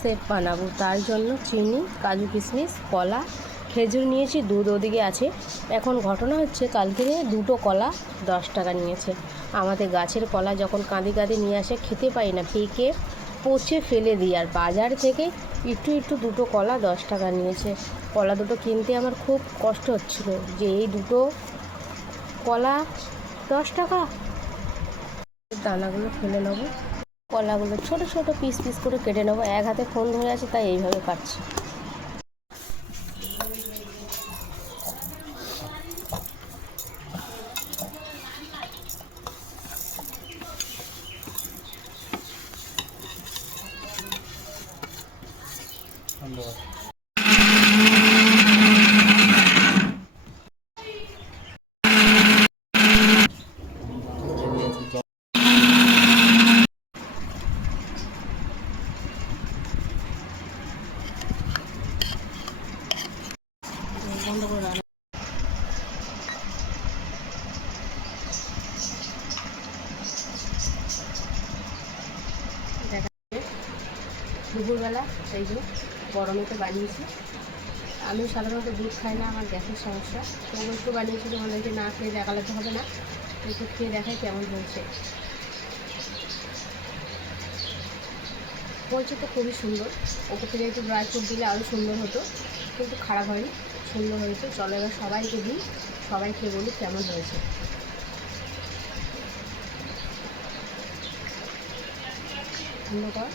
Set বানাবো। তার জন্য চিনি, কাজু কিশমিশ, কলা, খেজুর নিয়েছি, দুধ ওদিকে আছে। এখন ঘটনা হচ্ছে, কালকে দুটো কলা 10 টাকা নিয়েছে। আমাদের গাছের কলা যখন কাঁদি কাঁদি নিয়ে আসে খেতে পাই না, পেকে পচে ফেলে দিই। আর বাজার থেকে একটু দুটো কলা 10 টাকা নিয়েছে। কলা দুটো কিনতে আমার খুব কষ্ট হচ্ছিল যে এই দুটো কলা 10 টাকা। দানাগুলো ফেলে নেবো, কলাগুলো ছোট ছোট পিস পিস করে কেটে নেবো। এক হাতে ফোন ধরে আছে তাই এইভাবে কাটছি। বন্ধ করে রান্না দেখা দুপুরবেলা এই যে গরমেতে বানিয়েছি। আমি সাধারণত দুধ খাই না, আমার গ্যাসের সমস্যা। তো একটু বানিয়েছিল, মনে হচ্ছে না খেয়ে দেখালাতে হবে না, একটু খেয়ে দেখাই কেমন হয়েছে। বলছে তো খুবই সুন্দর, ওপর থেকে একটু ড্রাই ফ্রুট দিলে আরও সুন্দর হতো, কিন্তু খারাপ হয়নি, সুন্দর হয়েছে। চলো এবার সবাইকে দিই, সবাই খেয়ে বলি কেমন হয়েছে। ধন্যবাদ।